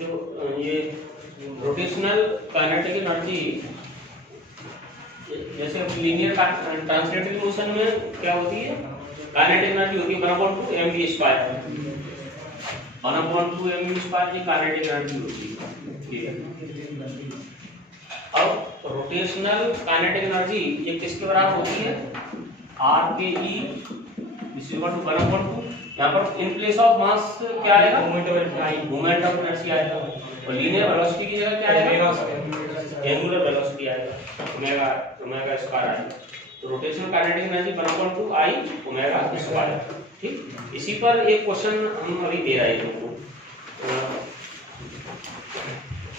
तो ये rotational kinetic energy, जैसे लीनियर ट्रांसलेटरी मोशन में क्या होती है, काइनेटिक एनर्जी होती है 1/2 mv²। 1/2 mv² ये काइनेटिक एनर्जी होती है, ठीक है। अब रोटेशनल काइनेटिक एनर्जी ये किसके बराबर होती है, RkE = 1/2। यहाँ पर इन प्लेस ऑफ मास क्या आएगा, मोमेंट ऑफ इनर्शिया आएगा, और लीनियर वेलोसिटी की जगह क्या आएगा, एंगुलर वेलोसिटी आएगा, ओमेगा² आएगा। तो रोटेशनल काइनेटिक एनर्जी 1/2 I ओमेगा²। ठीक, इसी पर एक क्वेश्चन हम अभी दे रहे हैं तुमको।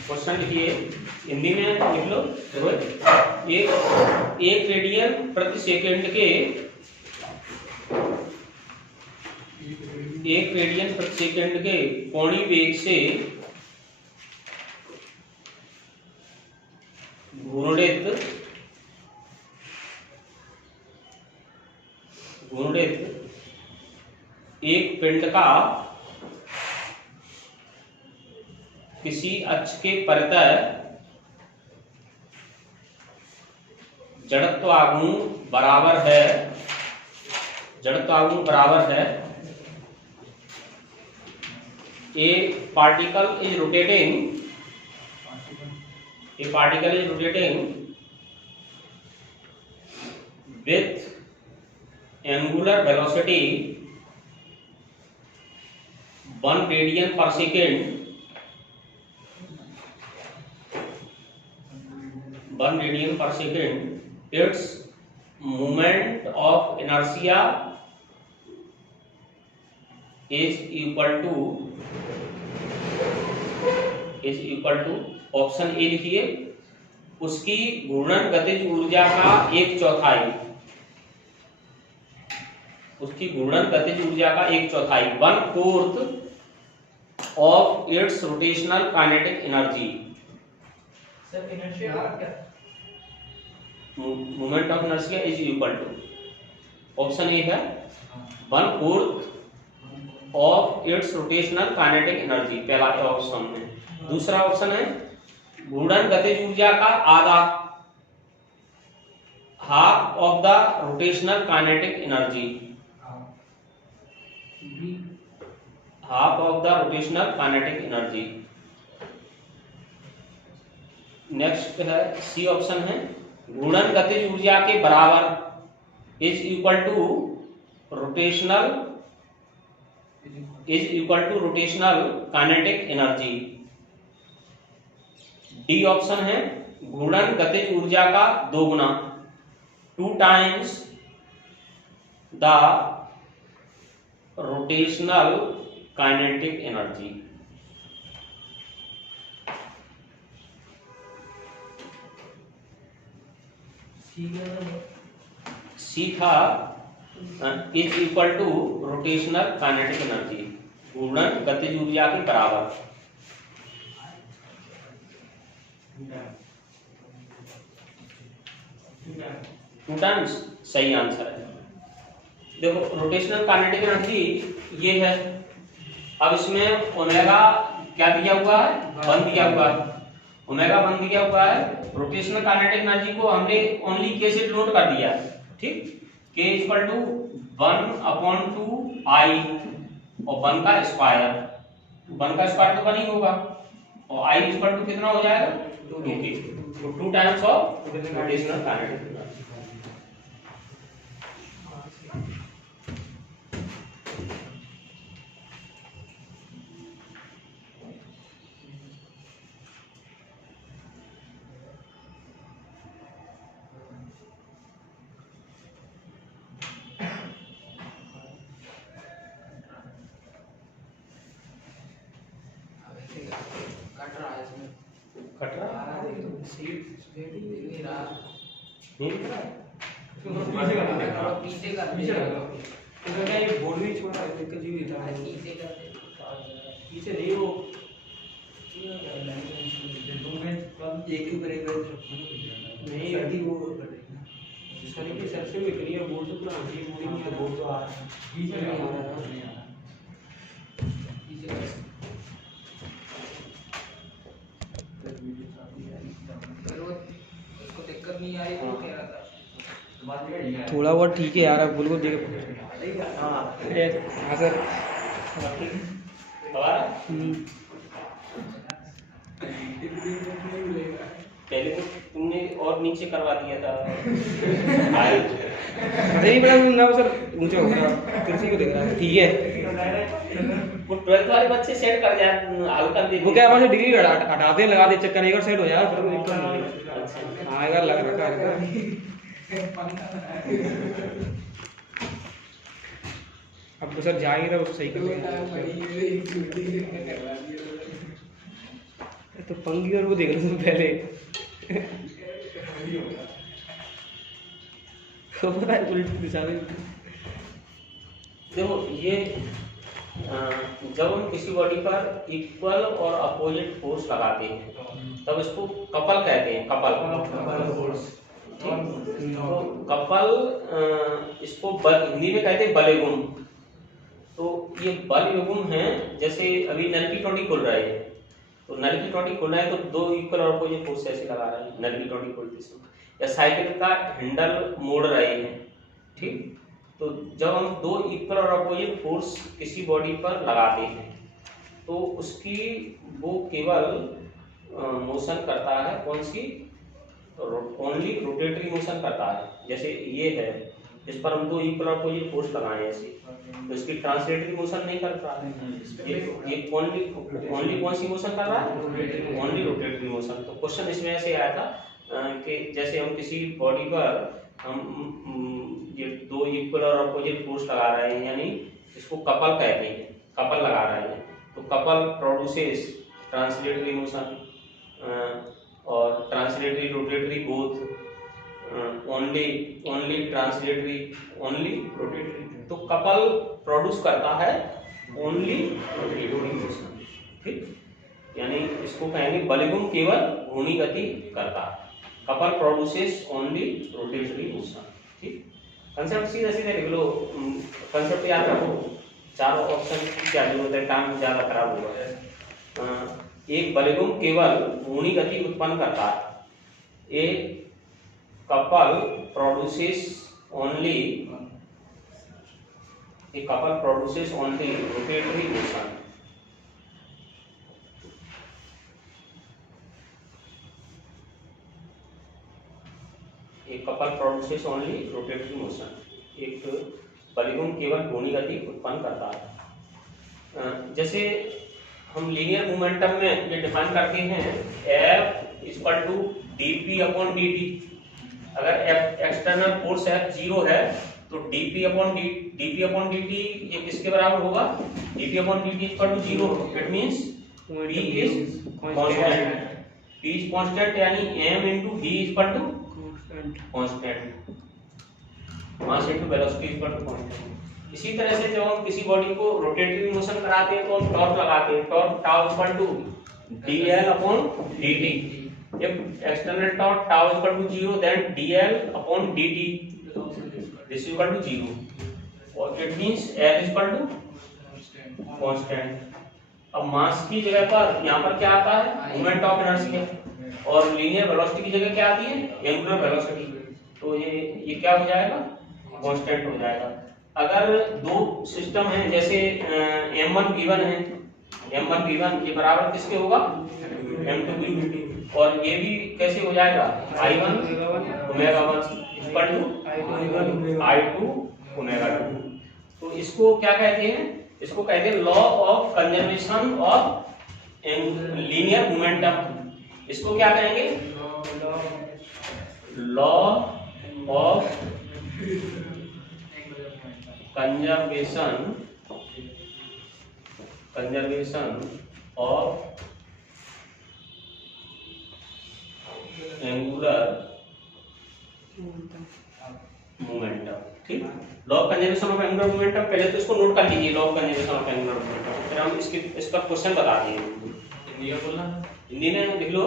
क्वेश्चन लिखिए, हिंदी में लिख लो। एक रेडियन प्रति सेकंड के 1 रेडियन प्रति सेकंड के कोणीय वेग से घूर्णित एक पिंड का किसी अक्ष के परितः जड़त्वाघूर्ण बराबर है, A particle is rotating with angular velocity 1 radian per second, its moment of inertia is equal to option A लिखिए, उसकी घूर्णन गतिज ऊर्जा का 1/4, 1/4 of its rotational kinetic energy. Sir inertia क्या, moment of inertia is equal to, option A है 1/4 of its rotational kinetic energy, पहला option है। दूसरा ऑप्शन है घूर्णन गतिज ऊर्जा का आधा, half of the rotational kinetic energy, half of the rotational kinetic energy. Next है सी ऑप्शन है घूर्णन गतिज ऊर्जा के बराबर is equal to rotational kinetic energy. D option है घूर्णन गतिज ऊर्जा का 2 गुना, 2 times the rotational kinetic energy. C था is equal to rotational kinetic energy, घूर्णन गतिज ऊर्जा के बराबर। टू टाइम्स सही आंसर है। देखो रोटेशनल काइनेटिक एनर्जी ये है, अब इसमें ओमेगा क्या दिया हुआ है, 1 दिया हुआ है, ओमेगा 1 दिया हुआ है। रोटेशनल काइनेटिक एनर्जी को हमने ओनली के से डिनोट कर दिया, ठीक, k इक्वल टू 1/2 I और 1 का स्क्वायर, 1 का स्क्वायर तो 1 ही होगा, और I इक्वल टू कितना हो जाएगा 2k, तो 2 times of rotational kinetic energy. Cut रहा है सीट नहीं रहा, पीछे कर तो क्या ये बोर्ड भी छोड़ा है एक जी था, पीछे नहीं वो दो में एक के ऊपर एक नहीं अभी वो सर के सर से में करिए बोर्ड तो पूरा होती है, बोर्ड तो आ रहा है बीच में हमारा नहीं आ रहा। उसको दिक्कत नहीं आई तो कह रहा था। थोड़ा बहुत ठीक है यार, अब बिल्कुल देख। हाँ सर। पहले तो तुमने और नीचे करवा दिया था। नहीं बड़ा ना सर, ऊंचा हो गया, कुर्सी को देख रहा है, ठीक है। वो 12th वाले बच्चे सेट कर जाए, हल्का दे वो क्या हमारे डिग्री हटाते हैं, लगा दे, चक्कर एक बार सेट हो जाए, फिर कोई दिक्कत नहीं है। अच्छा हाँ एक बार लग रखा है। अब तो सर जा ही रहा, उसको सही कर देंगे। तो पंगी और वो देख लो तुम पहले। पता है उल्टी दिशा में। देखो ये जब हम किसी बॉडी पर इक्वल और अपोजिट फोर्स लगाते हैं तब इसको कपल कहते हैं। कपल फोर्स, तो कपल इसको हिंदी में कहते हैं बलयुगम। तो ये बल युग्म है। जैसे अभी नल की टोटी खुल रही है, तो नल की टोटी खुल रहा है तो दो इक्वल और अपोजिट फोर्स ऐसे लगा रहे हैं नल की टोटी खुलते समय, या साइकिल का हैंडल मोड़ रहे हैं, ठीक। तो जब हम दो इक्वल और अपोजिट फोर्स किसी बॉडी पर लगाते हैं तो उसकी वो केवल मोशन करता है, कौन सी, ओनली रोटेटरी मोशन करता है। जैसे ये है, इस पर हम दो इक्वल और अपोजिट फोर्स लगाए ऐसे, तो इसकी ट्रांसलेटरी मोशन नहीं कर रहा है। ये ओनली कौन सी मोशन कर रहा है, ओनली रोटेटरी मोशन। तो क्वेश्चन इसमें ऐसे आया था कि जैसे हम किसी बॉडी पर हम ये दो इक्वल और अपोजिट फोर्स लगा रहे हैं, यानी इसको कपल कहते हैं, कपल लगा रहे हैं। तो कपल प्रोड्यूसेस ट्रांसलेटरी मोशन और translatory rotatory both, only translatory, only rotatory. तो कपल प्रोड्यूस करता है ओनली रोटेटरी मोशन, ठीक। यानी इसको कहेंगे बलयुग्म केवल घूर्णी गति करता है। Couple produces only rotatory motion, ठीक। कंसेप्ट सीधा सीधा लिख लो, कंसेप्ट याद रखो। चारों ऑप्शन की क्या जरूरत है, काम ज्यादा खराब होगा। एक बलयुग्म केवल घूर्णी गति उत्पन्न करता है, एक couple produces only rotatory motion. एक couple produces only rotatory motion, एक बलयुग्म केवल घूर्णी गति उत्पन्न करता है। जैसे हम लीनियर मोमेंटम में ये डिफाइन करते हैं, F = dp/dt। अगर एक्सटर्नल फोर्स F 0 है तो dp/dt ये किसके बराबर होगा, dp/dt = 0। It means P is constant, P is constant, यानी m × v = कांस्टेंट, मास × वेलोसिटी = कांस्टेंट। इसी तरह से जब हम किसी बॉडी को रोटेटरी मोशन कराते हैं तो हम टॉर्क लगाते हैं, torque tau = dL/dt। If external torque tau = 0, then dL/dt this is equal to 0, or it means L is equal to constant। अब मास की जगह पर यहाँ पर क्या आता है, मोमेंट ऑफ इनर्शिया, और लीनियर वेलोसिटी की जगह क्या आती है, एंगुलर वेलोसिटी। तो ये क्या हो जाएगा, कांस्टेंट हो जाएगा। अगर दो सिस्टम हैं, जैसे m1 v1 है, m1 v1 ये बराबर किसके होगा, m2 v2, और ये भी कैसे हो जाएगा, I1 ω1 I2 ω2। तो इसको क्या कहते हैं, इसको कहते हैं law of conservation of linear momentum. इसको क्या कहेंगे, law of conservation of angular momentum, ठीक। Law of conservation of angular momentum, पहले तो इसको नोट कर लीजिए, law of conservation of angular momentum, फिर हम इसका क्वेश्चन बता देंगे। हिंदी में बोलना, हिंदी में लिख लो,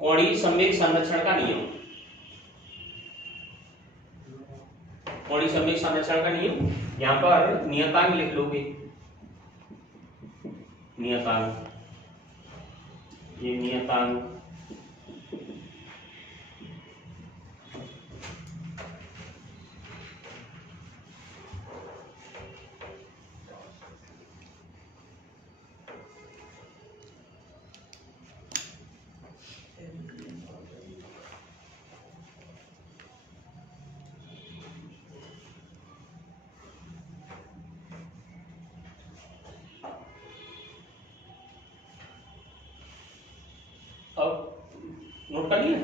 कोणीय संवेग संरक्षण का नियम। कोणीय संवेग संरक्षण का नियम, यहाँ पर नियतांक लिख लोगे, नियतांक, ये नियतांक, अब नोट कर लिया।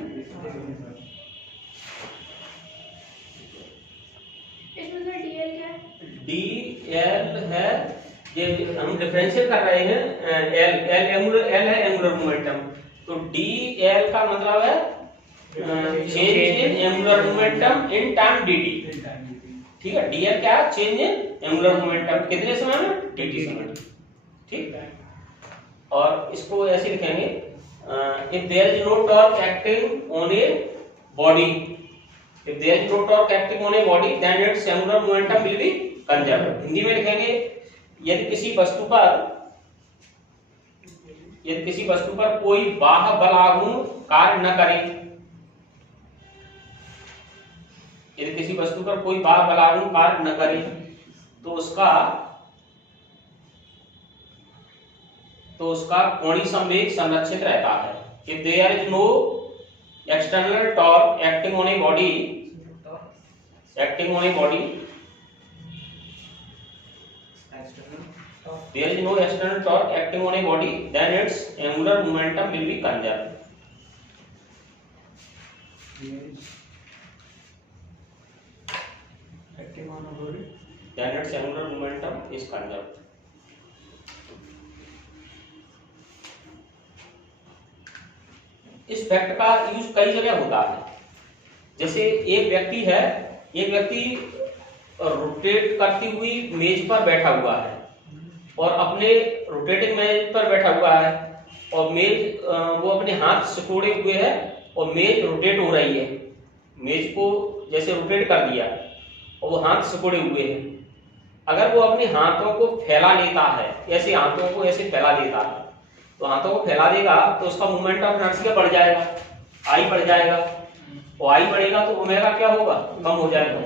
इसमें से डीएल क्या है? डीएल है, ये हम डिफरेंशियल कर रहे हैं, एल एंगुलर, एल है एंगुलर मोमेंटम, तो डीएल का मतलब है change in angular momentum in time dt। ठीक है, डीएल क्या है? चेंज इन एंगुलर मोमेंटम कितने समय में? dt समय। ठीक, और इसको ऐसे लिखेंगे, if there is no torque acting on a body, if there is no torque acting on a body then its angular momentum will be conserved। Hindi में लिखेंगे, यदि किसी वस्तु पर कोई बाह्य बलागुण कार्य न करे, यदि किसी वस्तु पर कोई बाह्य बलागुण कार्य न करे तो उसका कोणीय संवेग संरक्षित रहता है। If there is no external torque acting on a body, there is no external torque acting on a body, then its angular momentum will be conserved। Then its angular momentum is conserved। इस fact का use कई जगह होता है। जैसे एक व्यक्ति rotate करती हुई मेज पर बैठा हुआ है और अपने रोटेटिंग मेज पर बैठा हुआ है और मेज वो अपने हाथ सिकोड़े हुए है और मेज रोटेट हो रही है, मेज को जैसे रोटेट कर दिया और वो हाथ सिकोड़े हुए हैं। अगर वो अपने हाथों को फैला लेता है, ऐसे हाथों को ऐसे फैला देता है, तो हाथों को फैला देगा तो उसका मोमेंट ऑफ इनर्शिया बढ़ जाएगा, आई बढ़ जाएगा, और आई बढ़ेगा तो ओमेगा क्या होगा? कम हो जाएगा।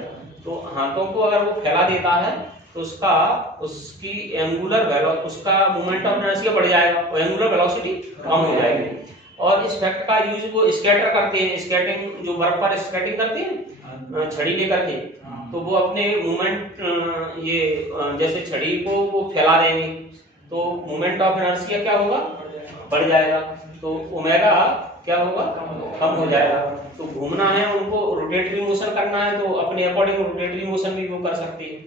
तो हाथों को अगर वो फैला देता है तो उसकी उसका मोमेंट ऑफ इनर्शिया बढ़ जाएगा और एंगुलर वेलोसिटी कम हो जाएगी। और इस फैक्ट का यूज वो स्कैटर करते हैं, स्केटिंग, जो बर्फ पर स्केटिंग करते हैं छड़ी लेकर के, तो वो अपने मोमेंट ये जैसे छड़ी को वो फैला देंगे तो मोमेंट ऑफ इनर्शिया क्या होगा? बढ़ जाएगा, तो ओमेगा क्या होगा? कम हो जाएगा। तो घूमना है उनको, रोटेटरी मोशन करना है तो अपने अकॉर्डिंग रोटेटरी मोशन भी वो कर सकते हैं,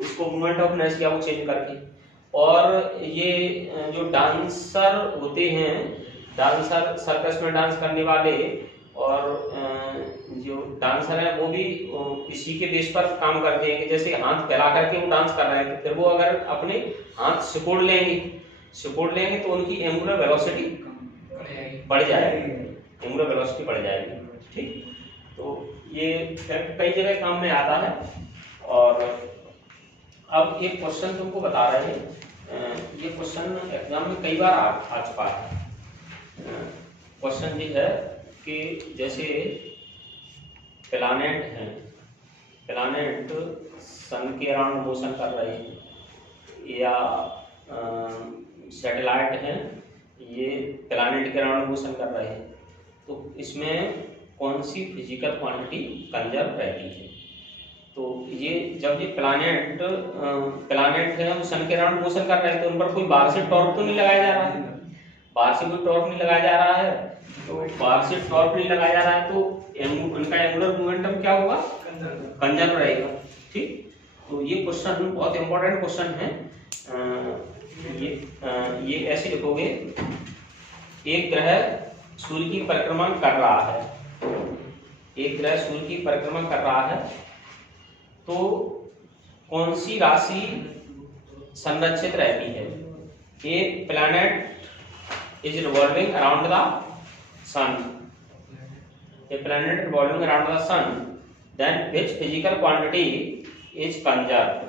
इसको मोमेंट ऑफ इनर्शिया को चेंज करके। और ये जो डांसर होते हैं, डांसर सर्कस में डांस करने वाले, और जो डांसर है वो भी इसी के बेस पर काम करते हैं कि जैसे हाथ फैला करके वो डांस कर रहे हैं, फिर वो अगर अपने हाथ सिकोड़ लेंगे तो उनकी एंगुलर वेलोसिटी बढ़ जाएगी, एंगुलर वेलोसिटी बढ़ जाएगी। ठीक, तो ये फैक्ट कई जगह काम में आता है। और अब एक क्वेश्चन तुमको बता रहे हैं, ये क्वेश्चन एग्जाम में कई बार आ चुका है। क्वेश्चन ये है कि जैसे प्लैनेट है, प्लैनेट सन के अराउंड मोशन कर रहे हैं, या सैटेलाइट हैं ये प्लैनेट के अराउंड मोशन कर रहे हैं, तो इसमें कौन सी फिजिकल क्वांटिटी कंजर्व रहती है? तो ये जब ये प्लैनेट है वो सन के अराउंड मोशन कर रहे हैं तो उन पर कोई बाहर से टॉर्क तो नहीं लगाया जा रहा है, बाहर से कोई टॉर्क नहीं लगाया जा रहा है, तो बाहर से टॉर्क नहीं लगाया जा रहा है तो उनका एंगुलर मोमेंटम क्या होगा? कंजर्व रहेगा। ठीक, तो ये क्वेश्चन बहुत इंपॉर्टेंट क्वेश्चन है। ये ऐसे लिखोगे, एक ग्रह सूर्य की परिक्रमा कर रहा है, एक ग्रह सूर्य की परिक्रमा कर रहा है, तो कौन सी राशि संरक्षित रहती है? A planet is revolving around the sun, a planet revolving around the sun, then which physical quantity is conserved?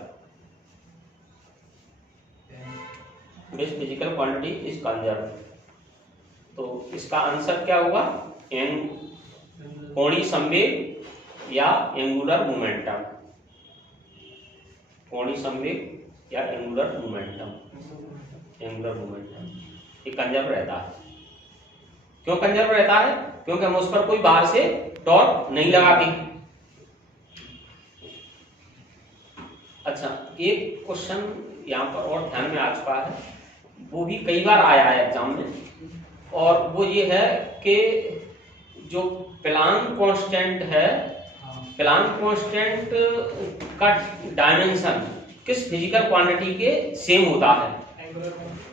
Which physical quantity is conserved? तो इसका आंसर क्या होगा? कोणीय संवेग या एंगुलर मोमेंटम। कोणीय संवेग या एंगुलर मोमेंटम। एंगुलर मोमेंटम ये कंजर्व रहता है। क्यों कंजर्व रहता है? क्योंकि हम उस पर कोई बाहर से टॉर्क नहीं लगाते। अच्छा, एक क्वेश्चन यहाँ पर और ध्यान में आ चुका है, वो भी कई बार आया है एग्जाम में, और वो ये है कि जो प्लांक कांस्टेंट है, प्लांक कांस्टेंट का डायमेंशन किस फिजिकल क्वांटिटी के सेम होता है?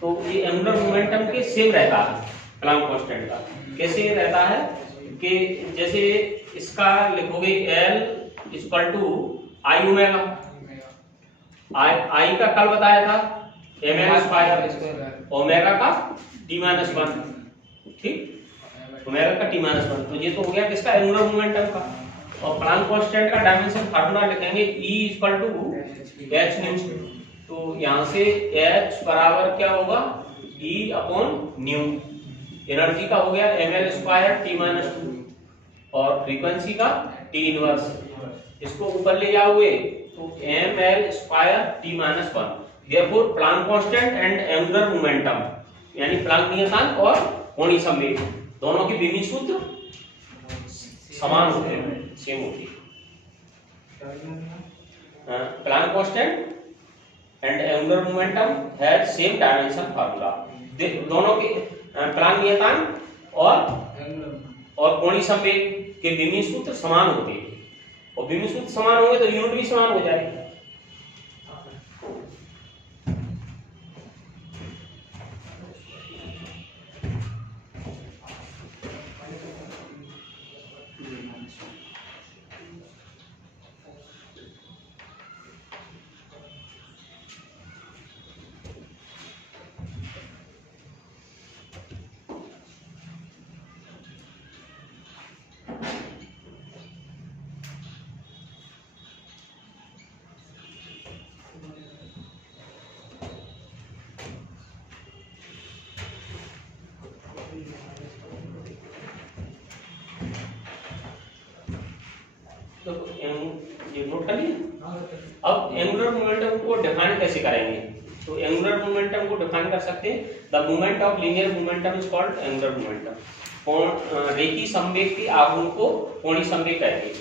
तो ये एंगुलर मोमेंटम के सेम रहता है प्लांक कांस्टेंट का। कैसे रहता है कि जैसे इसका लिखोगे L equal to I omega. I का कल बताया था ml स्क्वायर, ओमेगा का t-1, ठीक, ओमेगा का t-1। तो ये तो हो गया किसका? एंगुलर मोमेंटम का। और प्लांक कांस्टेंट का डायमेंशन फार्मूला लिखेंगे E equal to h nu. तो यहाँ से h बराबर क्या होगा? E upon new. एनर्जी का हो गया ml स्क्वायर t-2 और फ्रीक्वेंसी का t इनवर्स। इसको ऊपर ले जाओगे तो ml square t-1। Therefore Planck constant and angular momentum यानी प्लांक नियतांक और कोणीय संवेग दोनों की विमीय सूत्र समान होते हैं, सेम होती है। Planck constant and angular momentum has same dimension formula. दोनों के प्लांक नियतांक और कोणीय संवेग के विमीय सूत्र समान होते हैं, और विमीय सूत्र समान होंगे तो यूनिट भी समान हो जाएगी। तो ये नोट कर लिया। अब एंगुलर मोमेंटम को डिफाइन कैसे करेंगे? तो एंगुलर मोमेंटम को डिफाइन कर सकते हैं, the moment of linear momentum is called angular momentum. रेखीय संवेग के आघूर्ण को कोणीय संवेग कहते हैं।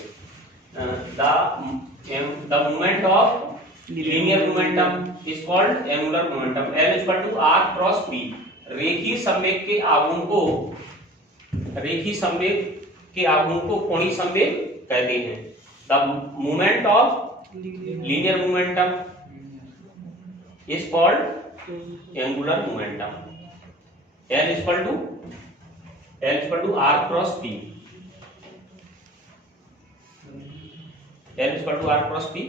The moment of linear momentum is called angular momentum. L equal to R cross P। रेखीय संवेग के आघूर्ण को कोणीय संवेग कहते हैं। The moment of linear momentum is called angular momentum. L equal to R cross P। L equal to R cross P।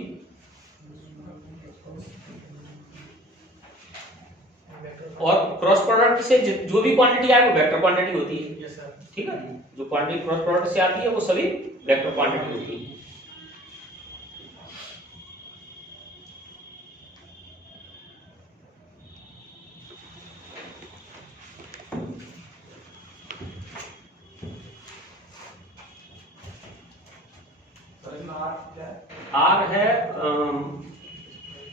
और क्रॉस प्रोडक्ट से जो भी क्वांटिटी आए वो वेक्टर क्वांटिटी होती है। ठीक है, जो क्वांटिटी क्रॉस प्रोडक्ट से आती है वो सभी वेक्टर क्वांटिटी होती है। R है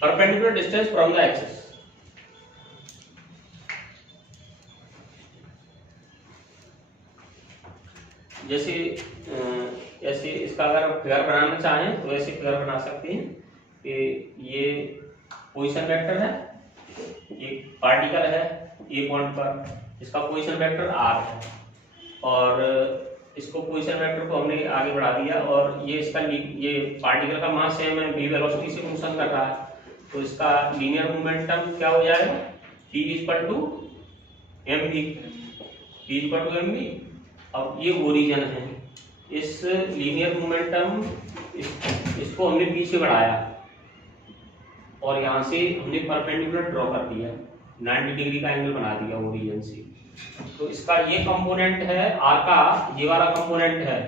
perpendicular distance from the axis. जैसे ऐसे इसका अगर फिगर बनाना चाहें तो ऐसे फिगर बना सकते हैं कि ये पोजीशन वेक्टर है, ये पार्टिकल है ए पॉइंट पर, इसका पोजीशन वेक्टर r है, और इसको पोजीशन वेक्टर को हमने आगे बढ़ा दिया, और ये इसका ये पार्टिकल का मास है, मैं v वेलोसिटी से मोशन कर रहा है, तो इसका लीनियर मोमेंटम क्या हो जाएगा? T equal to mv। अब ये ओरिजिन है, इस लीनियर मोमेंटम इसको हमने b से बढ़ाया और यहाँ से हमने परपेंडिकुलर ड्रॉ कर दिया, 90 डिग्री का एंगल बना दिया ओरिजिन से। तो इसका ये कंपोनेंट है r का, ये वाला कंपोनेंट है,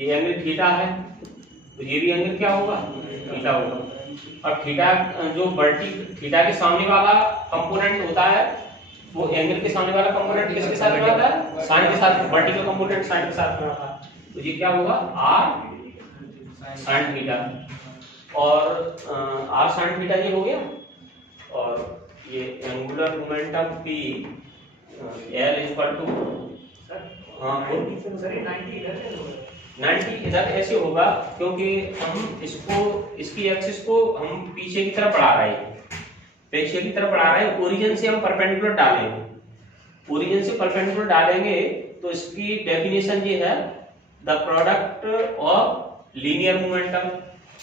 ये एंगल थीटा है, तो ये भी एंगल क्या होगा, थीटा होगा। और थीटा जो थीटा के सामने वाला कंपोनेंट होता है, वो एंगल के सामने वाला कंपोनेंट किसके साथ में आता है, साइन के साथ। वर्टिकल कंपोनेंट साइन के साथ में आता है, तो ये क्या होगा, r sin थीटा। और r sin थीटा ये हो गया। और ये angular momentum p l equal to, हाँ 90 इधर ऐसे होगा क्योंकि हम इसकी एक्सिस को हम पीछे की तरफ बढ़ा रहे हैं, पीछे की तरफ बढ़ा रहे हैं। ओरिजिन से हम परपेंडिकुलर डालेंगे, ओरिजिन से परपेंडिकुलर डालेंगे तो इसकी डेफिनेशन ये है, the product of linear momentum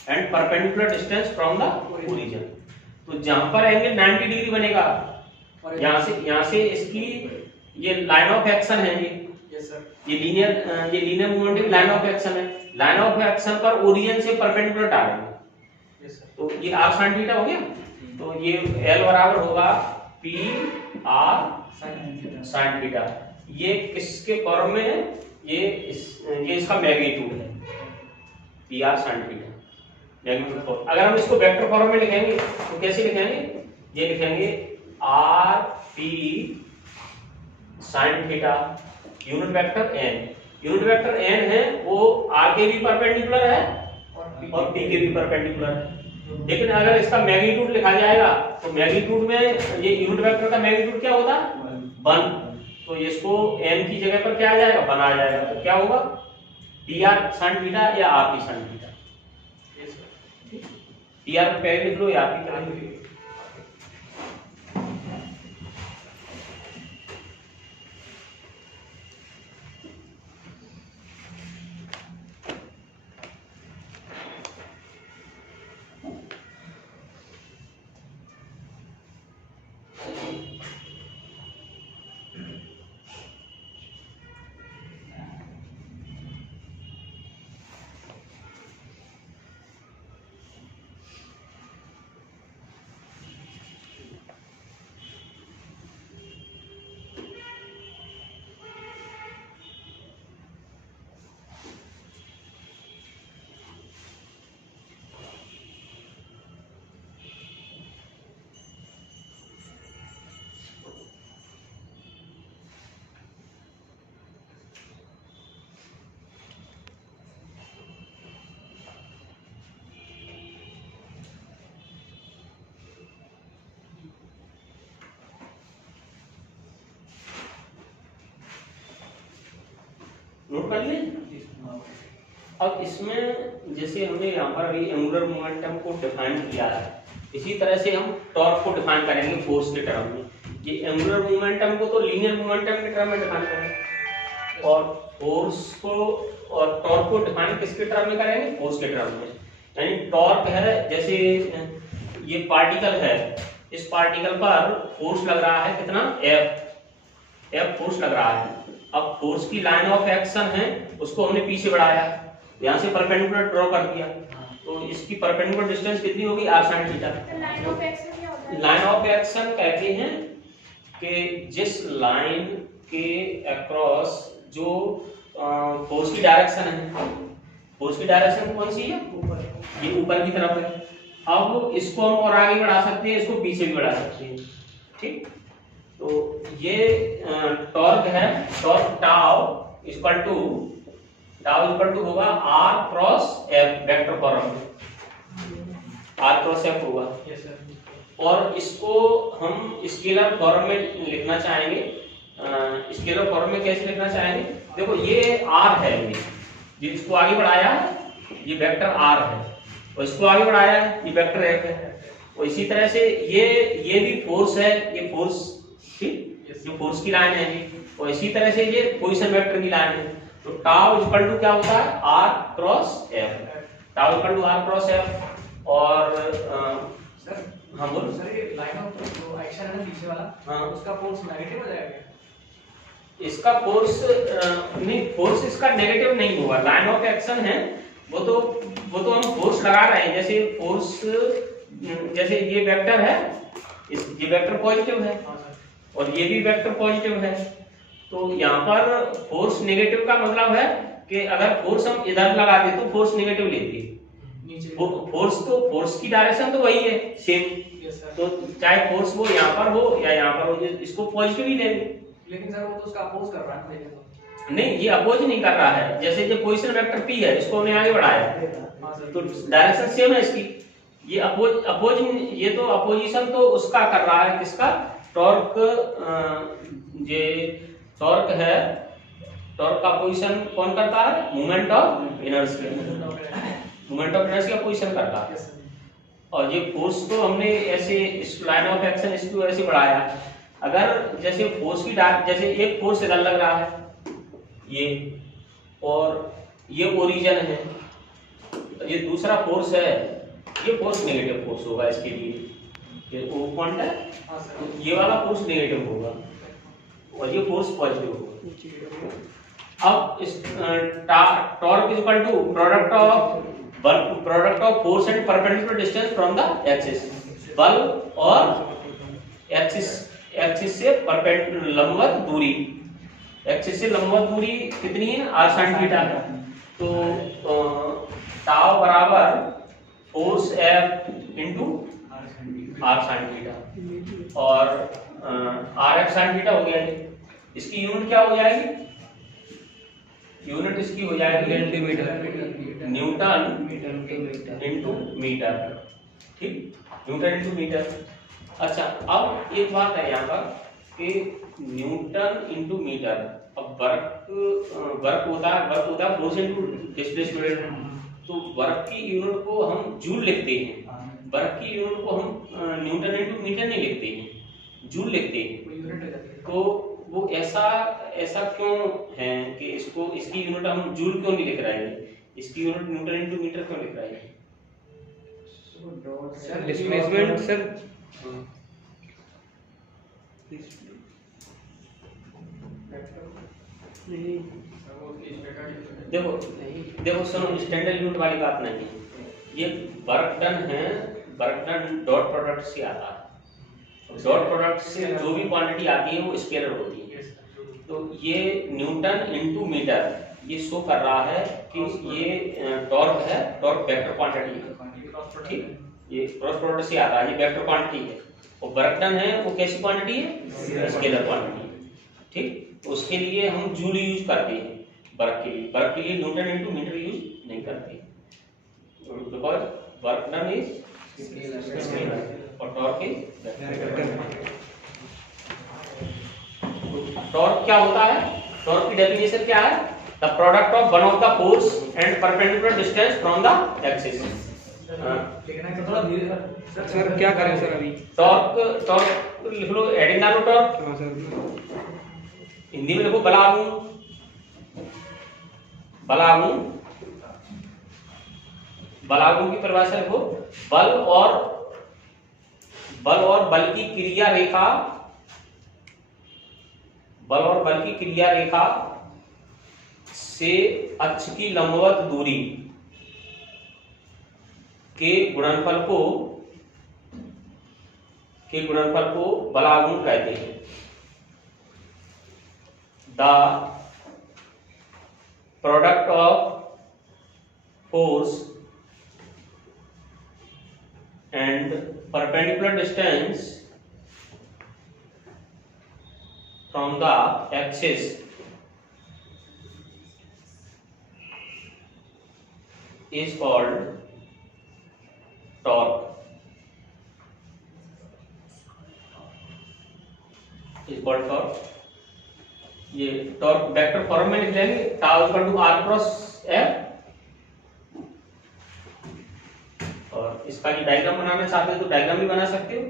and perpendicular distance from the origin. तो जहां पर एंगल 90 डिग्री बनेगा, यहाँ से इसकी ये लाइन ऑफ एक्शन है, ये लीनियर मोमेंट की लाइन ऑफ एक्शन है। लाइन ऑफ एक्शन पर ओरिजिन से परपेंडिकुलर डालेंगे, तो ये r sin थीटा हो गया। तो ये l बराबर होगा p r sin थीटा। ये किसके फॉर्म में है, ये इसका मैग्नीट्यूड है, p r sin theta magnitude form. अगर हम इसको वेक्टर फॉर्म में लिखेंगे तो कैसे लिखेंगे, ये लिखेंगे r p sin theta unit vector n। Unit vector n है वो r के भी परपेंडिकुलर है और p के भी परपेंडिकुलर है। लेकिन अगर इसका मैग्नीट्यूड लिखा जाएगा तो मैग्नीट्यूड में ये यूनिट वेक्टर का मैग्नीट्यूड क्या होता है, 1। तो इसको n की जगह पर क्या आ जाएगा, 1 आ जाएगा। तो क्या होगा, pr sin थीटा या rp sin थीटा। pr पहले लिख लो या rp पहले लिख लो। नोट कर लिए। अब इसमें जैसे हमने यहाँ पर अभी एंगुलर मोमेंटम को डिफाइन किया है, इसी तरह से हम टॉर्क को डिफाइन करेंगे फोर्स के टर्म में। ये एंगुलर मोमेंटम को तो लीनियर मोमेंटम के टर्म में डिफाइन करेंगे, और फोर्स को और टॉर्क को डिफाइन किसके टर्म में करेंगे, फोर्स के टर्म में। यानी टॉर्क है, जैसे ये पार्टिकल है, इस पार्टिकल पर फोर्स लग रहा है कितना, F फोर्स लग रहा है। अब फोर्स की लाइन ऑफ एक्शन है, उसको हमने पीछे बढ़ाया, यहाँ से परपेंडिकुलर ड्रॉ कर दिया, तो इसकी परपेंडिकुलर डिस्टेंस कितनी होगी, r sin theta. Line of action क्या होता है? लाइन ऑफ एक्शन कहते हैं कि जिस लाइन के अक्रॉस जो फोर्स की डायरेक्शन है, फोर्स की डायरेक्शन कौन सी है, ये ऊपर की तरफ है। अब इसको हम और आगे बढ़ा सकते हैं, इसको पीछे भी बढ़ा सकते हैं, ठीक। तो ये टॉर्क है, टॉर्क टाउ इक्वल टू होगा r cross f, vector form में r क्रॉस f होगा। Yes sir. और इसको हम स्केलर फॉर्म में लिखना चाहेंगे। स्केलर फॉर्म में कैसे लिखना चाहेंगे, देखो ये r है, ये इसको आगे बढ़ाया है, ये वेक्टर r है, और इसको आगे बढ़ाया है, ये वेक्टर f है। और इसी तरह से ये भी फोर्स है, ये फोर्स, ठीक, जो फोर्स की लाइन है ये, और इसी तरह से ये पोजीशन वेक्टर की लाइन है। तो टाउ इक्वल टू क्या होता है, r cross f, tau equal to r cross f। और सर हाँ बोलो सर, ये लाइन ऑफ जो एक्शन है ना पीछे वाला, हाँ, उसका फोर्स नेगेटिव हो जाएगा? इसका फोर्स नहीं, फोर्स इसका नेगेटिव नहीं होगा। लाइन ऑफ एक्शन है वो तो हम फोर्स लगा रहे हैं, जैसे फोर्स, जैसे ये वेक्टर है, ये वेक्टर पॉजिटिव है और ये भी वेक्टर पॉजिटिव है। तो यहाँ पर फोर्स नेगेटिव का मतलब है कि अगर फोर्स हम इधर लगाते तो फोर्स नेगेटिव लेती है, नीचे फोर्स की डायरेक्शन तो वही है सेम, यस सर। तो चाहे फोर्स वो यहाँ पर हो या यहाँ पर हो, इसको पॉजिटिव ही लेंगे। लेकिन सर वो तो उसका अपोज कर रहा है ना, लेकिन तो नहीं, ये अपोज नहीं कर रहा है। जैसे जो पोजीशन वेक्टर P है, इसको हमने आगे बढ़ाया हाँ सर। तो डायरेक्शन सेम है इसकी। ये अपोज ये तो अपोजिशन तो उसका कर रहा है, किसका? टॉर्क। ये टॉर्क है, टॉर्क का पोजीशन कौन करता है? Moment of inertia. Moment of inertia position करता है। Yes sir. और ये फोर्स को हमने ऐसे इस लाइन ऑफ एक्शन इसको ऐसे बढ़ाया। अगर जैसे फोर्स की जैसे एक फोर्स इधर लग रहा है ये, और ये ओरिजिन है, ये दूसरा फोर्स है, ये फोर्स नेगेटिव फोर्स होगा इसके लिए, ये ओ पॉइंट है, हाँ सर। तो ये वाला फोर्स नेगेटिव होगा और ये फोर्स पॉजिटिव होगा। अब इस torque is equal to product of force and perpendicular distance from the axis. बल और एक्सिस से परपेंडिकुलर लंबवत दूरी, एक्सिस से लंबवत दूरी कितनी है? r sin थीटा है। तो टाउ बराबर force F into r sin थीटा और RF sin थीटा हो गया है। इसकी यूनिट क्या हो जाएगी? यूनिट इसकी हो जाएगी न्यूटन इनटू मीटर। ठीक, न्यूटन इनटू मीटर। अच्छा, अब एक बात है यहाँ पर कि न्यूटन इनटू मीटर। अब वर्क होता है फोर्स इनटू डिस्प्लेसमेंट। तो वर्क की यूनिट को हम जूल लिखते हैं, वर्क की यूनिट को हम न्यूटन इनटू मीटर नहीं लिखते हैं, जूल लिखते हैं। वो यूनिट हो जाती है। तो वो ऐसा क्यों है कि इसकी यूनिट हम जूल क्यों नहीं लिख रहे हैं? इसकी यूनिट न्यूटन इनटू मीटर क्यों लिख रहे हैं? डिस्प्लेसमेंट सर, देखो सुनो, स्टैंडर्ड यूनिट वाली बात नहीं है। ये वर्क डन है, वर्क डन डॉट प्रोडक्ट से आता है। डॉट प्रोडक्ट से जो भी क्वांटिटी आती है वो स्केलर होती है। तो ये न्यूटन इनटू मीटर ये शो कर रहा है कि ये टॉर्क है, टॉर्क वेक्टर क्वांटिटी है। ठीक, ये क्रॉस प्रोडक्ट से आता है, ये वेक्टर क्वांटिटी है। और वर्क डन है वो कैसी क्वांटिटी है? स्केलर क्वांटिटी है। ठीक, तो उसके लिए हम जूल यूज करते हैं वर्क के लिए। वर्क के लिए न्यूटन इनटू मीटर यूज नहीं करते, because work done is scalar और टॉर्क इज वेक्टर। टॉर्क क्या होता है? टॉर्क की डेफिनेशन क्या है? The product of one of the force and perpendicular distance from the axis. लिखना है थोड़ा धीरे सर क्या करें सर अभी? टॉर्क लिख लो, हेडिंग डालो टॉर्क। हाँ सर, हिंदी में लिखो बलागुण। बलागुण, बलागुण की परिभाषा लिखो, बल और बल की क्रिया रेखा, बल और बल की क्रिया रेखा से अक्ष की लंबवत दूरी के गुणनफल को बलागुण कहते हैं। The product of force and perpendicular distance from the axis is called torque, is called torque। ये टॉर्क वेक्टर फॉर्म में लिख लेंगे, tau equal to r cross f। और इसका जो डायग्राम बनाना चाहते हो तो डायग्राम भी बना सकते हो।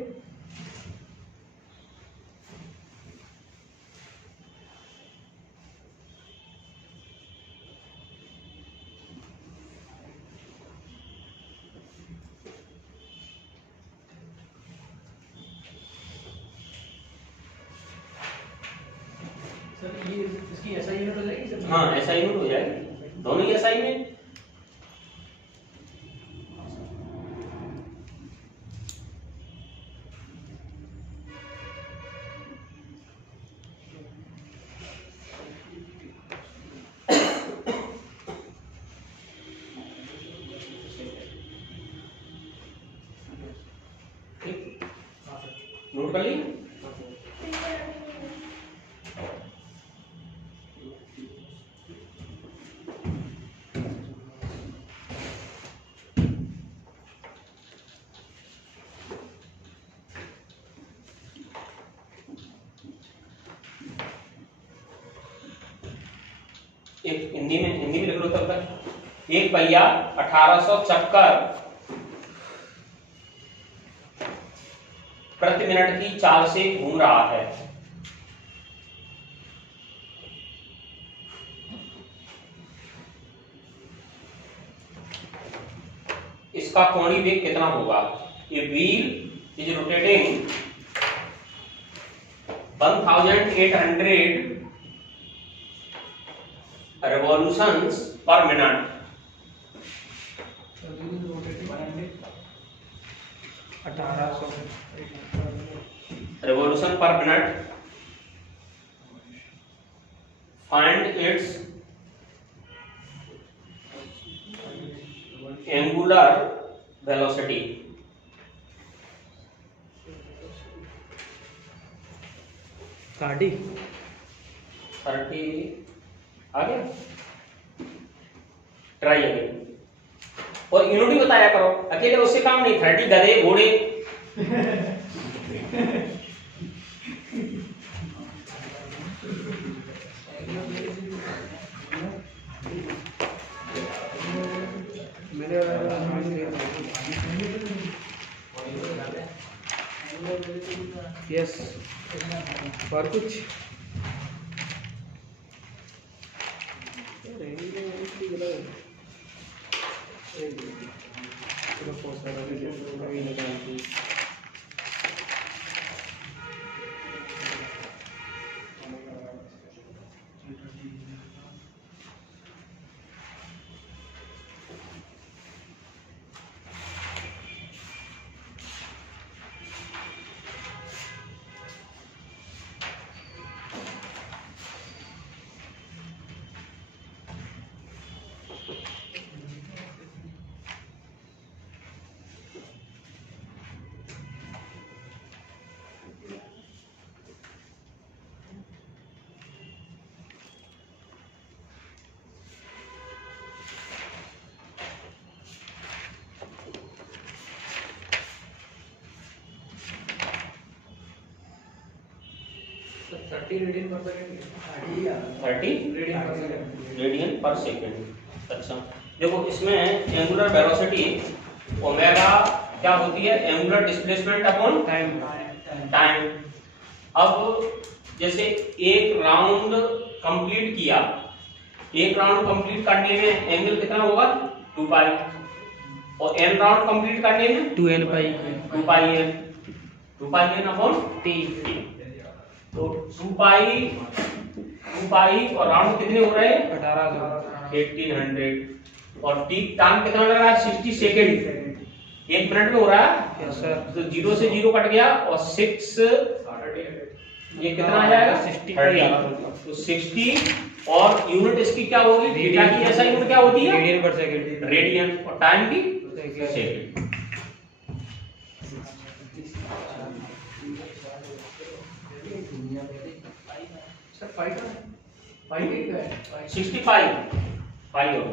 सर ये इसकी ऐसा यूनिट हो जाएगी सर? हाँ, ऐसा यूनिट हो जाएगी, दोनों ही ऐसा ही में। नोट कर ली। एक हिंदी में लिख लो तब तक। एक पहिया 1800 चक्कर प्रति मिनट की चाल से घूम रहा है। इसका कोणीय वेग कितना होगा? A wheel is rotating 1800 revolutions per minute. So this is rotating 1800 revolution per minute. Find its angular velocity. काटी 30 आ गया। Try again. और यूनिट भी बताया करो, अकेले उससे काम नहीं। 30 गधे घोड़े यस और कुछ रेडियन पर सेकंड 30 रेडियन पर सेकेंड। अच्छा देखो, इसमें एंगुलर वेलोसिटी ओमेगा क्या होती है? Angular displacement upon time. अब जैसे एक राउंड कंप्लीट किया, एक राउंड कंप्लीट करने में एंगल कितना होगा? 2 पाई। और n राउंड कंप्लीट करने में 2n पाई 2 पाई n अपॉन t। तो 2 पाई और राउंड कितने हो रहे हैं? 1800। और टी टाइम कितना लग रहा है? 60 सेकंड। 1 मिनट में हो रहा है। Yes sir. तो 0 से 0 कट गया और 6 ये कितना आ जाएगा? 60। तो 60 और यूनिट इसकी क्या होगी? थीटा की ऐसा यूनिट क्या होती है? रेडियन पर सेकंड। रेडियन। और टाइम की सेकंड। सर 65 पाई हो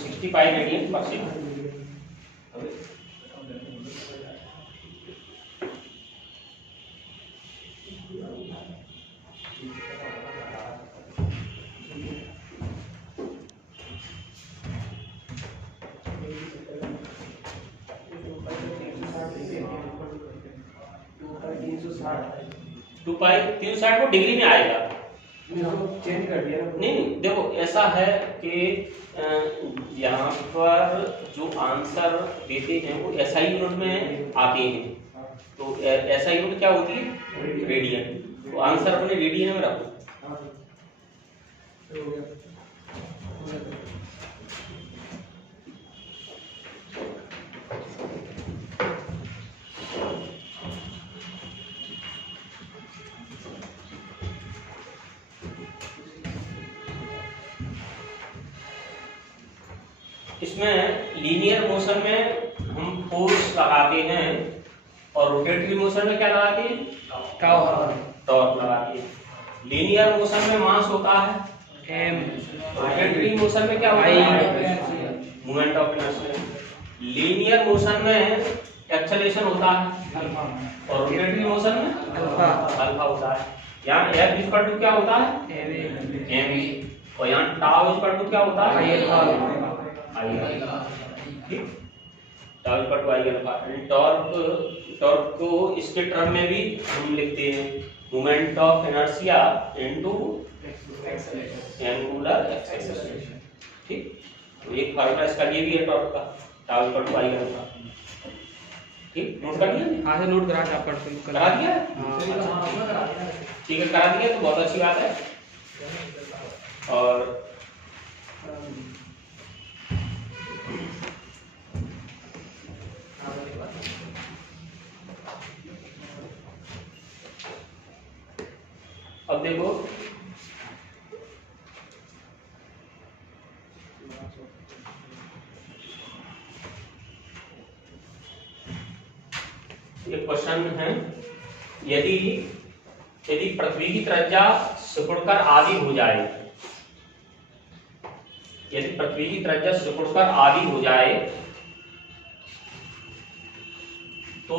65 रेडियन पर सेकंड। टू पाई 360 को डिग्री में आएगा। चेंज कर दिया नहीं देखो, ऐसा है कि यहाँ पर जो आंसर देते हैं वो एसआई यूनिट में आते हैं। तो एसआई यूनिट क्या होती है? रेडियन। तो आंसर अपने रेडियन में रखो। इसमें लीनियर मोशन में हम फोर्स लगाते हैं और रोटेटरी मोशन में क्या लगाते हैं? टॉर्क लगाते हैं। लीनियर मोशन में मास होता है एम, रोटेटरी मोशन में क्या होता है? Moment of inertia. Linear motion में एक्सेलरेशन होता है और रोटेटरी मोशन में अल्फा होता है। यहाँ F इक्वल टू क्या होता है? m, और यहाँ टाउ इक्वल टू क्या होता है? I alpha. ठीक, tau equal to I alpha. Torque को इसके टर्म में भी हम लिखते हैं moment of inertia into angular acceleration. ठीक, तो एक फार्मूला इसका ये भी है टॉर्क का, tau equal to I alpha. ठीक, नोट कर लिया? हाँ से नोट करा था आप करा दिया? हाँ। ठीक है, करा दिया तो बहुत अच्छी बात है। और अब देखो एक क्वेश्चन है, यदि पृथ्वी की त्रिज्या सिकुड़कर आधी हो जाए, यदि पृथ्वी की त्रिज्या सिकुड़कर आधी हो जाए तो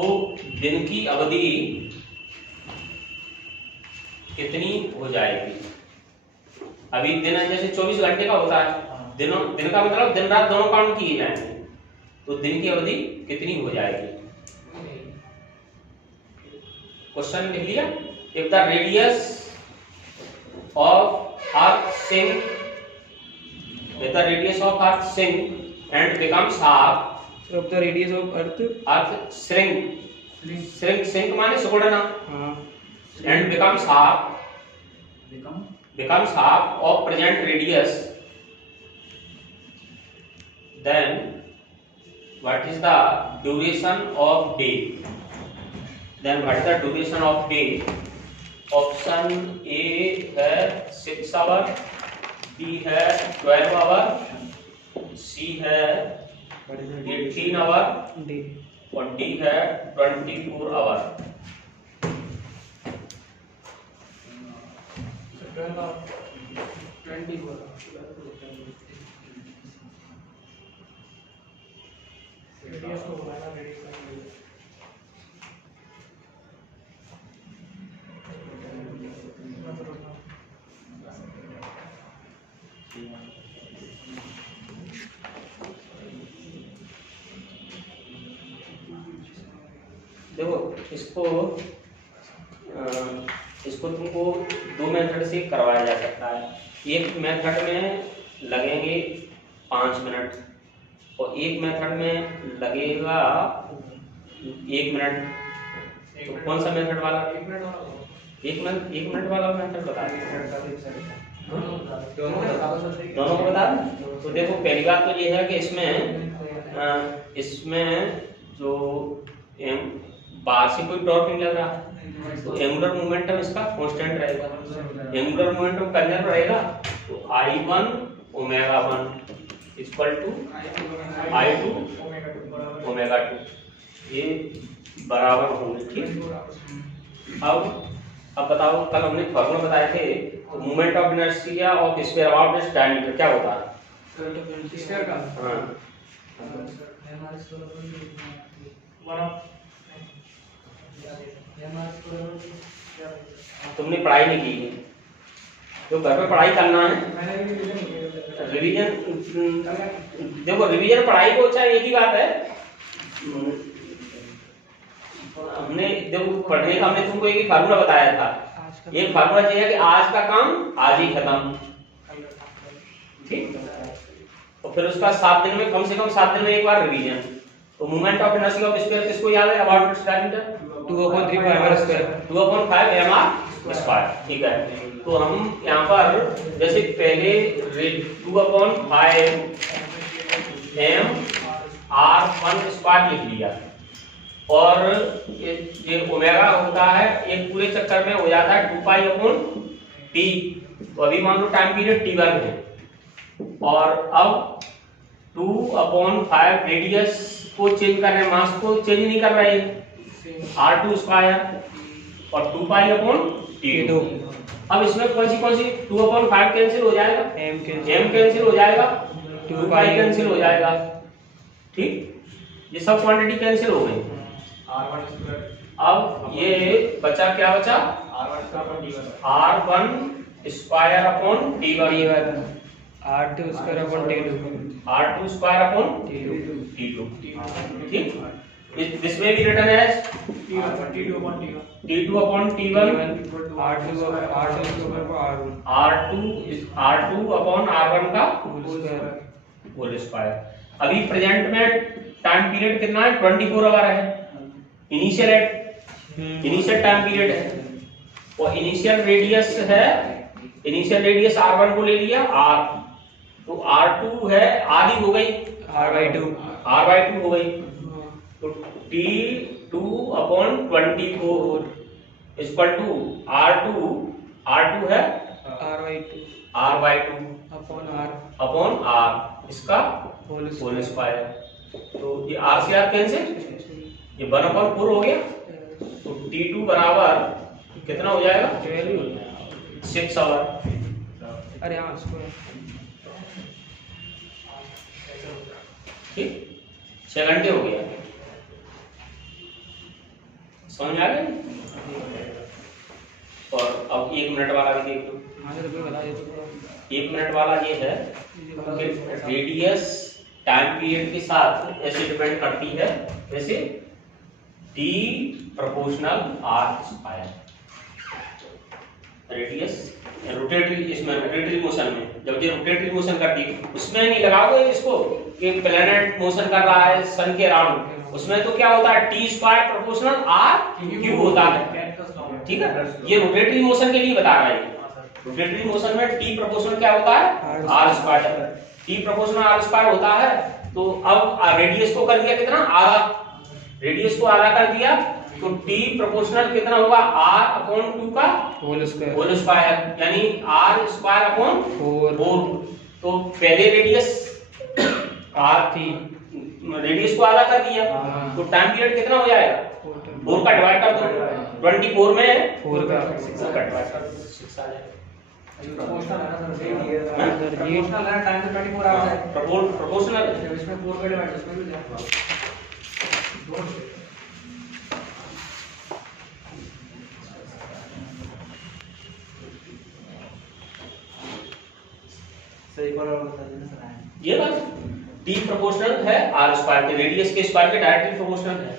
दिन की अवधि कितनी हो जाएगी? अभी दिन जैसे 24 घंटे का होता है, दिन का मतलब दिन रात दोनों काउंट किए जाएंगे, तो दिन की अवधि कितनी हो जाएगी? क्वेश्चन लिख लिया। If the radius of earth sink, if the radius of earth sink and becomes half, of the radius of earth sink माने सिकुड़ना, and becomes half of present radius, then what is the duration of day? Then what is the duration of day? Option A है 6 our, B है 12 our, C है 18 our day और D है 24 our. देखो इसको तुमको दो मेथड से करवाया जा सकता है। एक मेथड में लगेंगे 5 मिनट और एक मेथड में लगेगा 1 मिनट। तो कौन सा मेथड वाला? 1 मिनट वाला मेथड बता दो। दोनों को बता दें। तो देखो पहली बात तो ये है कि इसमें जो बाहर से कोई टॉर्क नहीं लग रहा, तो एंगुलर मोमेंटम इसका कांस्टेंट रहेगा। एंगुलर मोमेंटम कंजर्व रहेगा तो I1 omega 1 equal to I2 omega 2, ये बराबर होंगे। ठीक, अब बताओ, कल हमने फॉर्मूला बताए थे, तो moment of inertia of sphere about its diameter क्या होता है? स्फीयर का हाँ, तुमने पढ़ाई नहीं की है, तो घर पे पढ़ाई करना है, रिवीजन। देखो रिवीजन पढ़ाई को अच्छा एक ही बात है, हमने देखो पढ़ने का हमने तुमको एक ही फार्मूला बताया था। एक फार्मूला ये है कि आज का काम आज ही खत्म। ठीक, और फिर उसका 7 दिन में, कम से कम 7 दिन में एक बार रिवीजन। तो moment of inertia of sphere किसको याद है? About its diameter 2/3 mr square 2/5 mr square. ठीक है, तो हम यहाँ पर जैसे पहले 2/5 mr1 स्क्वायर लिख लिया, और ये ओमेगा होता है एक पूरे चक्कर में हो जाता है 2π/t। तो अभी मान लो टाइम पीरियड t1 है, और अब 2/5 रेडियस को चेंज कर रहे हैं, मास को चेंज नहीं कर रहे हैं। R2 स्क्वायर और 2 पाई अपॉन T2। अब इसमें कौन सी 2/5 कैंसिल हो जाएगा, m m कैंसिल हो जाएगा, 2 पाई कैंसिल हो जाएगा। ठीक, ये सब क्वांटिटी कैंसिल हो गई। अब ये बचा, क्या बचा, R1 square upon T1, R2 square upon T2, R2 square upon T2। ठीक, दिस में भी return as T2 upon T1, R2 square upon R2 upon R1 का R1 होल स्क्वायर। अभी प्रेजेंट में टाइम पीरियड कितना है, 24 आवर है। Initial time period है और इनिशियल रेडियस है, इनिशियल रेडियस R1 को ले लिया R, तो R2 है, आधी हो गई, R/2 हो गई, तो T2 upon 24 equal to R2 है R/2 अपॉन R, इसका होल स्क्वायर। तो ये R से R कैंसिल, ये 1/4 हो गया, तो T2 बराबर कितना हो जाएगा, 6 आवर। अरे हाँ स्क्वायर, ठीक, 6 घंटे हो गया। समझ आ गया। और अब 1 मिनट वाला भी देख लो। 1 मिनट वाला ये है कि रेडियस टाइम पीरियड के साथ ऐसे डिपेंड करती है, जैसे D proportional R square. Radius rotatory, इसमें रोटेटरी मोशन में जब ये रोटेटरी मोशन करती है, उसमें नहीं लगाओगे इसको कि प्लैनेट मोशन कर रहा है सन के अराउंड, उसमें तो क्या होता है, T स्क्वायर प्रोपोर्शनल R³ होता है। ठीक है, ये रोटेटरी मोशन के लिए बता रहा है। रोटेटरी मोशन में T प्रोपोर्शनल क्या होता है, R square. T proportional R square होता है। तो अब रेडियस को कर दिया कितना, आधा, रेडियस को आधा कर दिया, तो T प्रोपोर्शनल कितना होगा, R/2 का होल स्क्वायर, यानी R स्क्वायर अपॉन 4। तो पहले रेडियस R थी, रेडियस को आधा कर दिया, तो टाइम पीरियड कितना हो जाएगा, 4 का डिवाइड कर दो, 24 में 4 का डिवाइड कर दो, 6 आ जाएगा। प्रोपोर्शनल ये बात, T प्रोपोर्शनल है R स्क्वायर के, रेडियस के स्क्वायर के डायरेक्टली प्रोपोर्शनल है।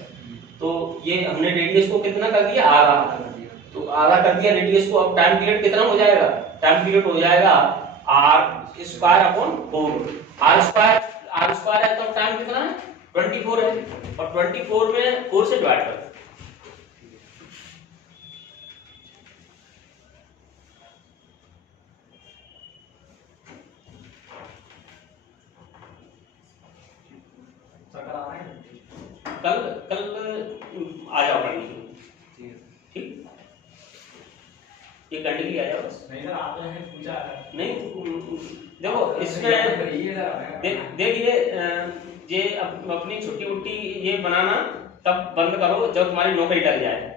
तो ये हमने रेडियस को कितना कर दिया, आधा, तो आधा कर दिया रेडियस को। अब टाइम पीरियड कितना हो जाएगा, टाइम पीरियड हो जाएगा R square upon 4। R square है तो टाइम कितना है, 24 है, और 24 में 4 से डिवाइड कर, कल आ जाओ पढ़ने के लिए। ठीक, ये करने के लिए आ जाओ बस। नहीं सर, आपने पूछा नहीं, देखो इसमें देखिए, ये अपनी छुट्टी उट्टी ये बनाना तब बंद करो जब तुम्हारी नौकरी लग जाए।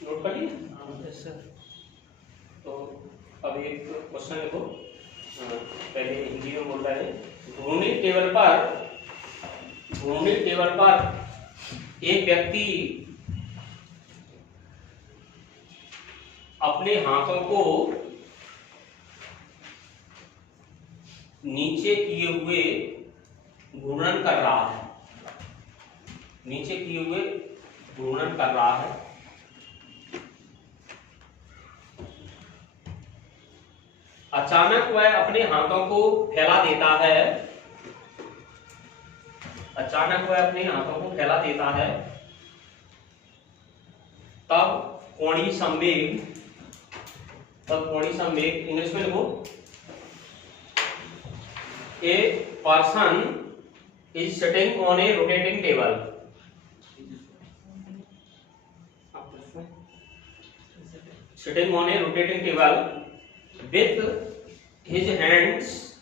नोट कर लिए? Yes sir. तो अब एक क्वेश्चन देखो, पहले हिंदी में बोल रहे हैं, घूर्णी टेबल पर एक व्यक्ति अपने हाथों को नीचे किए हुए घूर्णन कर रहा है, नीचे किए हुए घूर्णन कर रहा है। अचानक वह अपने हाथों को फैला देता है, अचानक वह अपने हाथों को फैला देता है, तब कोणीय संवेग, इंग्लिश में लिखो, a person is sitting on A rotating table, sitting on a rotating table with his hands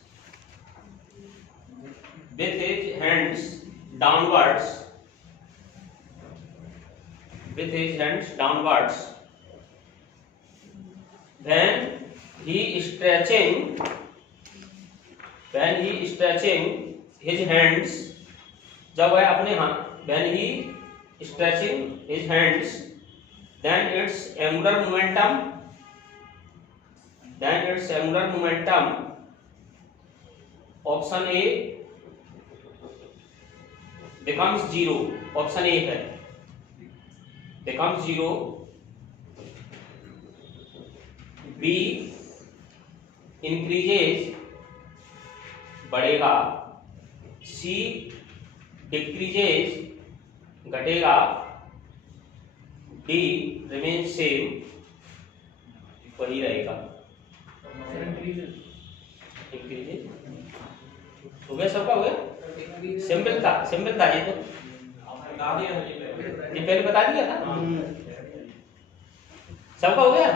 downwards, when he is stretching his hands, जब वह अपने हाथ, when he is stretching his hands, then its angular momentum, option A becomes zero, option A है, becomes zero, B increases, बढ़ेगा, C decreases, घटेगा, D remains same, वही रहेगा, increases। हो गया, सबका हो गया, सिंपल था ये तो, ये पहले बता दिया था, सबका हो गया।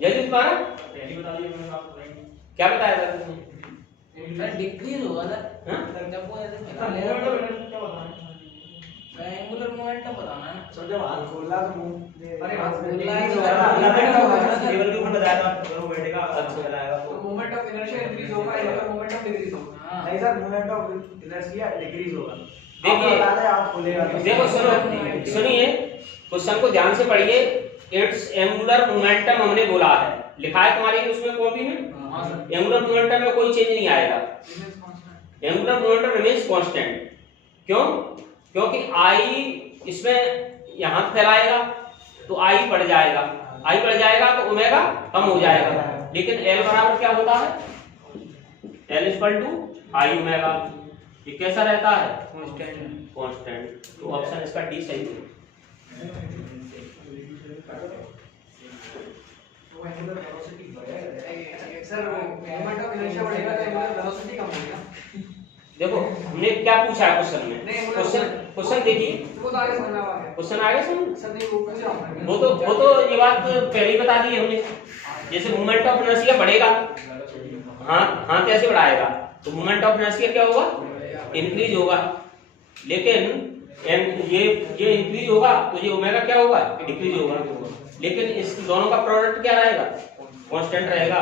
जल्दी तुम्हारा क्या बताया था तुमने? डिक्रीज होगा ना, जब वो ऐसे एंगुलर मोमेंटम बताना है ना। जब हाथ खोला तो मुंह, अरे हाथ खोला है टेबल के ऊपर बताया था, अगर वो बैठेगा अच्छा चलाएगा तो मोमेंट ऑफ इनर्शिया इंक्रीज होगा, या मोमेंट ऑफ डिक्रीज होगा। नहीं sir, moment of inertia decrease होगा। देखिए, हाथ खोलेगा, देखो सुनिए, क्वेश्चन को ध्यान से पढ़िए। इट्स एंगुलर मोमेंटम हमने बोला है, लिखा है तुम्हारी उसमें कॉपी में। हां सर, एंगुलर मोमेंटम में कोई चेंज नहीं आएगा, एंगुलर मोमेंटम रिमेंस कांस्टेंट। क्यों? क्योंकि आई इसमें यहां फैलाएगा तो आई बढ़ जाएगा, आई बढ़ जाएगा तो ओमेगा कम हो जाएगा, लेकिन एल बराबर क्या होता है? L equal to I omega. ये कैसा रहता है? कांस्टेंट। तो ऑप्शन इसका डी सही है। सर मोमेंट ऑफ इनर्शिया बढ़ेगा तो एंगुलर वेलोसिटी कम होगी ना। देखो हमने क्या पूछा है क्वेश्चन में, क्वेश्चन देखिए, वो तो आगे समझ आ गया, क्वेश्चन आगे समझ। सर नहीं वो कैसे होगा? वो तो ये बात पहले ही बता दी है हमने। जैसे मोमेंट ऑफ इनर्शिया बढ़ेगा, हाथ ऐसे बढ़ाएगा तो मोमेंट ऑफ इनर्शिया क्या होगा? इंक्रीज होगा। लेकिन ये इंक्रीज होगा तो ये ओमेगा क्या होगा? डिक्रीज होगा। लेकिन इस दोनों का प्रोडक्ट क्या रहेगा? कांस्टेंट रहेगा।